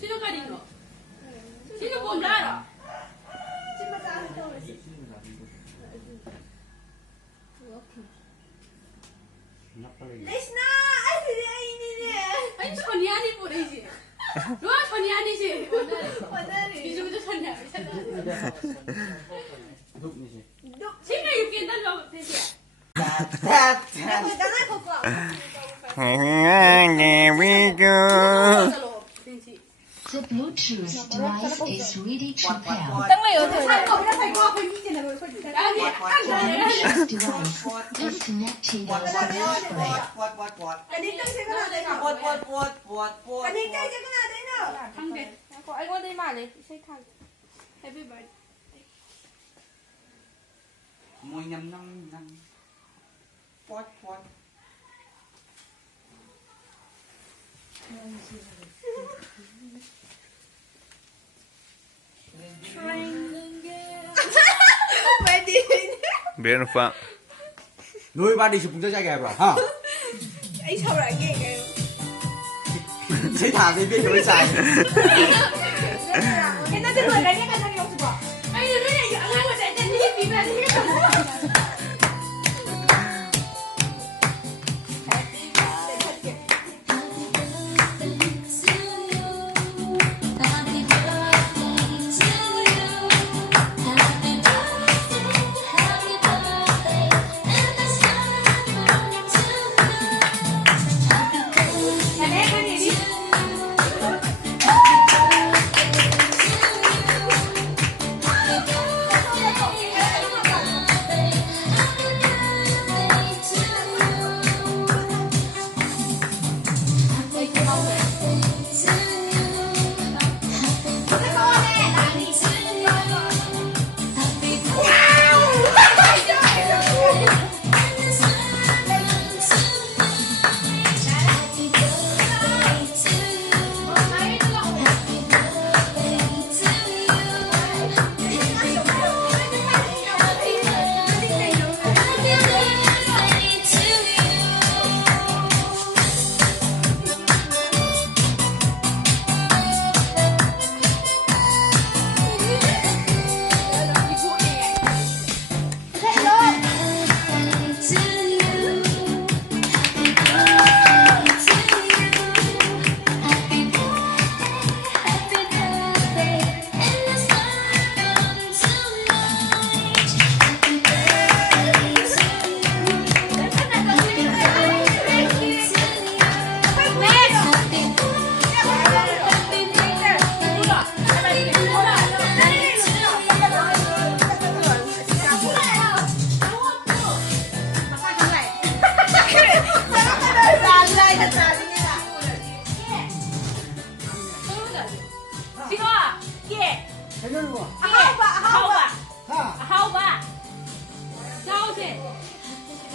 신호가리노. 신호 봄 라라. Lesna, ada ini dia. Ay, Sonyani po rin siya. Doon, Sonyani siya. Wanari. Bisa mo Sonya. Duk ni siya. Sino yung kinta lo siya? Ako jangan koko. Here we go. The Bluetooth device is ready to pair. Bluetooth device disconnected successfully. Kanina siya ka na din. Kanina siya ka na din no. Hanggang. Ako, ay, wala yung mali. Isa'y tag. Happy birthday. Moy nhầm năm pot. Biar Pak. Nuôi ba đi chụp cho cha gà rồi hả? Ay sobrang gay. Thấy thả thì biết cái sai. Kita tu dua kali kan hari waktu. Ay, yun na yung alam mo sa ito. Hindi ba niya?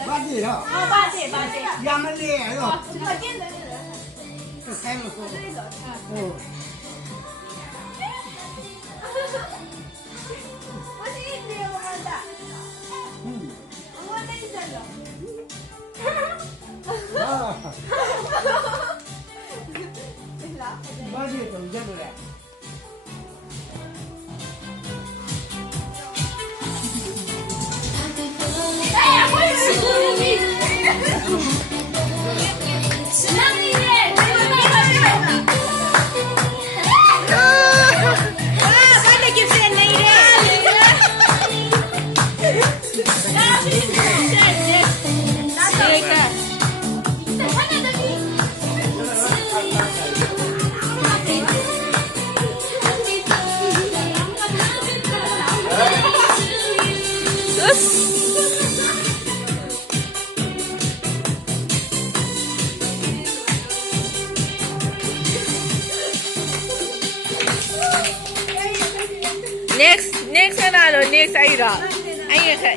Ba gì hả? Ba chị. Ya mà lẹ rồi. Xem một cô. Masih dia menganda. Awak ni saja. Ba gì tổng dân rồi. Next ano, next Aira. Ayun ka.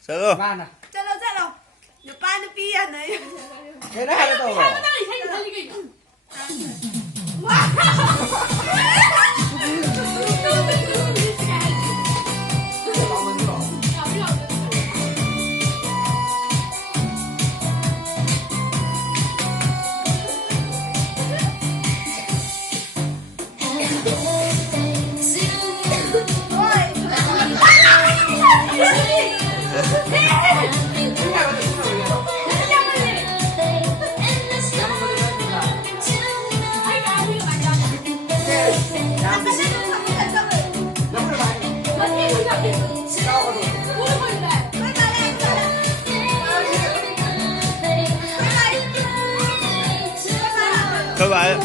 Sao Ban à? Chalo. Yo pa na piya na yun. Cái đó hay đâu rồi? Các bạn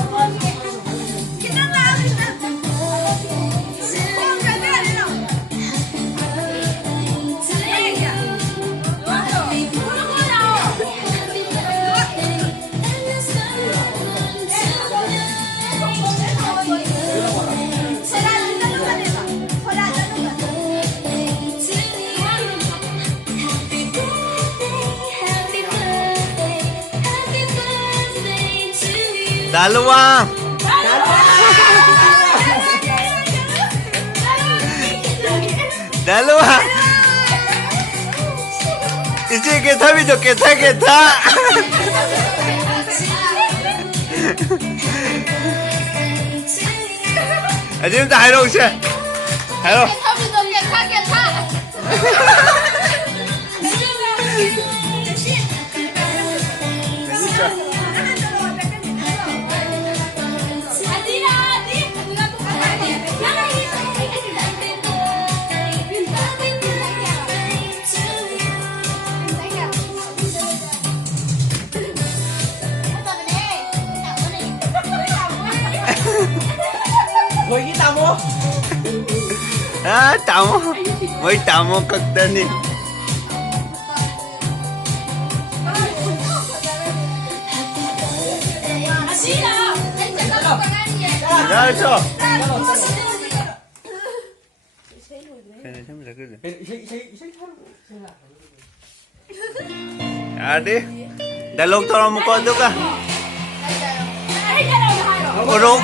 Dalawa Dalawa Isi kita video kita Adim tak hello sih Hello Ngồi cái tao mua. Ah, tamo. May tamo kagda ni. Diretso. Adi, dalog to mo ko ka.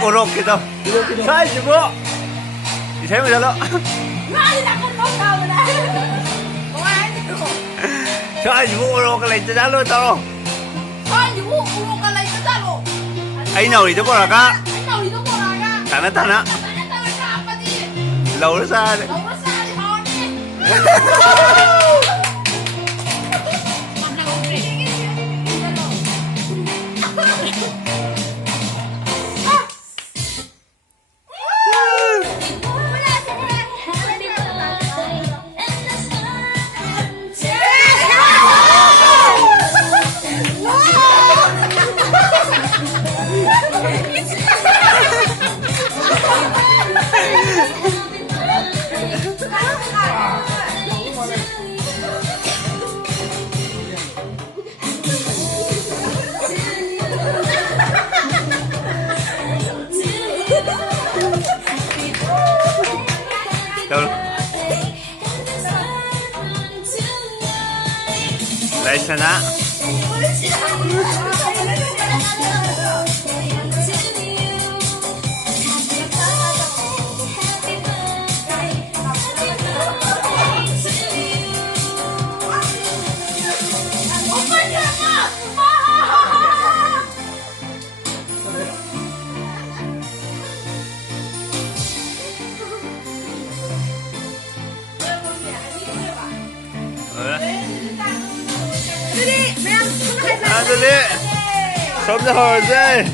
Urok gitu. Sai jibo. Isay mo dalo. Sai jibo urok ka lang dalo to. Ay nào itu pora ka. Tana. Lâu ra. Đâu? Lại sana. Dali! From the horse, eh!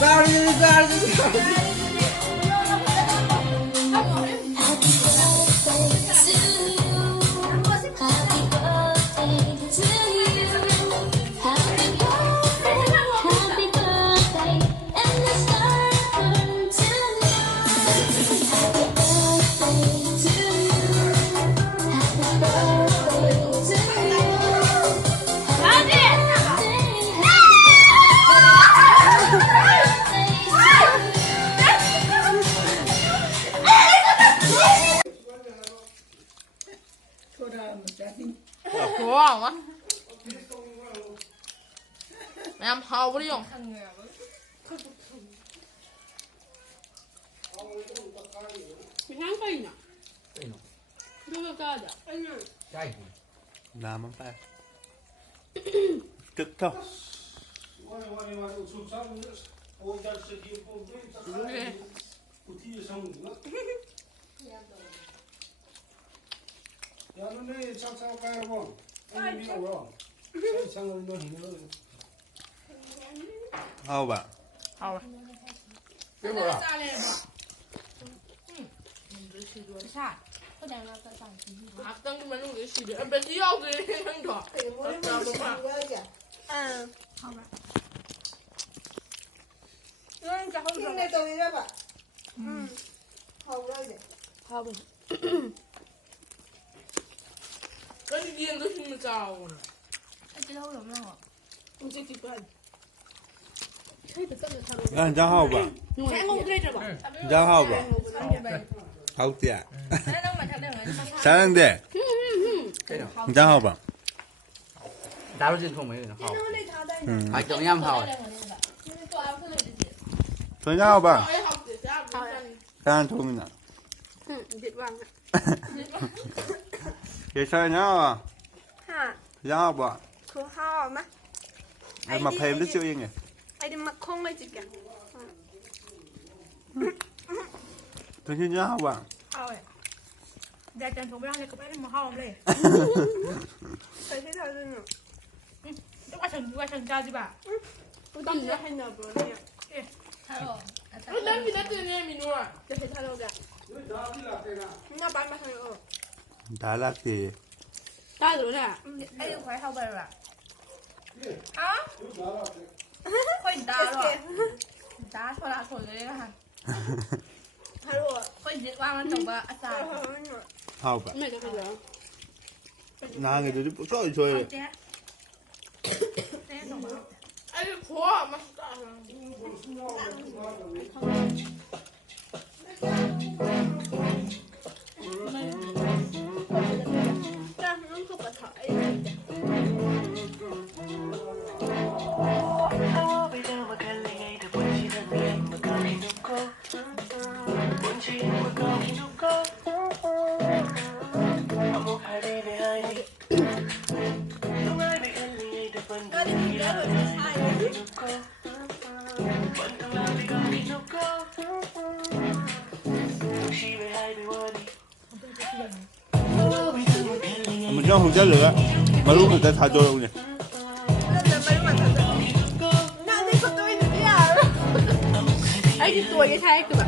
Sorry. ꯌꯥꯝ ꯍꯥꯎꯕ꯭ꯔ ꯌꯦꯡꯉꯣ ꯃꯤꯍꯥꯡ ꯀꯩꯅꯣ Kino. ꯑꯗꯨꯒ ꯀꯥꯗ ꯑꯩꯅ Chai. Naman pa. Tức thôi. Hao bà. 好了 Cái bộ à? 下不讲了再上去 啊当你们弄个细的本地要给很多 Ừ. 그러니까 하루 Kim này tôi đó bà. Hầu đâu vậy? 하루 아니 니는 너 힘을 짜오나 이제 뒷반 Anh ra hao bà. 잘 먹으래 봐 Ra hao bà. Hao tiệt. Sáng đi. Ra hao bà. Đá trên không mấy hao. Nó đi tháo đây. Phải chọn nhâm hao. Thôi ra hao bà. 아예 하고 자 Đang thôi mình ạ. 응 뒷반 Vậy sao nhá? Hả? Ra hao bà. Cứ hao mà. Em mà phê đứa siêu yên này. Ai đi mặc không ai chị kìa. Thôi chứ nhá hao bà. 하오에 내가 전 동배한테 그 빨리 뭐 하오래 Phải thế thôi luôn. 누가 전자지 봐 부담이 했나 보네 난 기다리네 민우야 이제 사러가 나 빨리 마셔요 Đã là gì? 나 누나 ai phải hao về à hả phải đá rồi đá thôi là thôi đấy hả Halo. phải giết qua nó chồng bà sao Hao bà. mẹ nó bây Nàng người tôi có gì chơi. ai khó mà Ra nó không có thở. Mình cho hồng giá lửa. Mà lúc người ta thả cho đâu nhỉ? ai đi tuổi cái thay cơ mà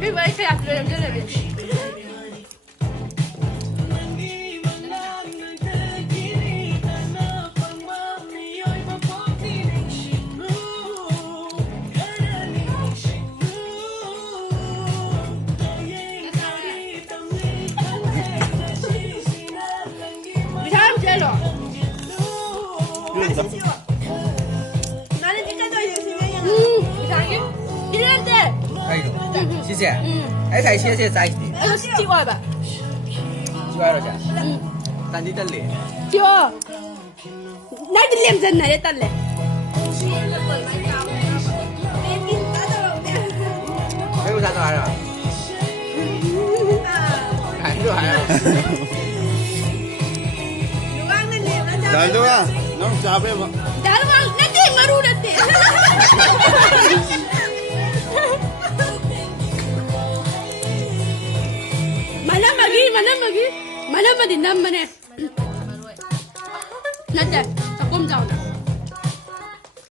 cái vậy sẽ làm được cái này 나는 이까지 열심히 이상해? 이랬는데 Đây rồi. Chia sẻ. Ấy thầy chia sẻ sai gì? 이거 찍어봐 Chưa rồi chả? Tan đi tan lẻ. 찍어 나 들리면 됐나 됐달래 Thấy có sao rồi à? Thấy rồi à? Chào chú à. Nó không chào em ạ. 나는 나한테 말하는데 만나마기 만나마디 남만해 나한테 꼼자오나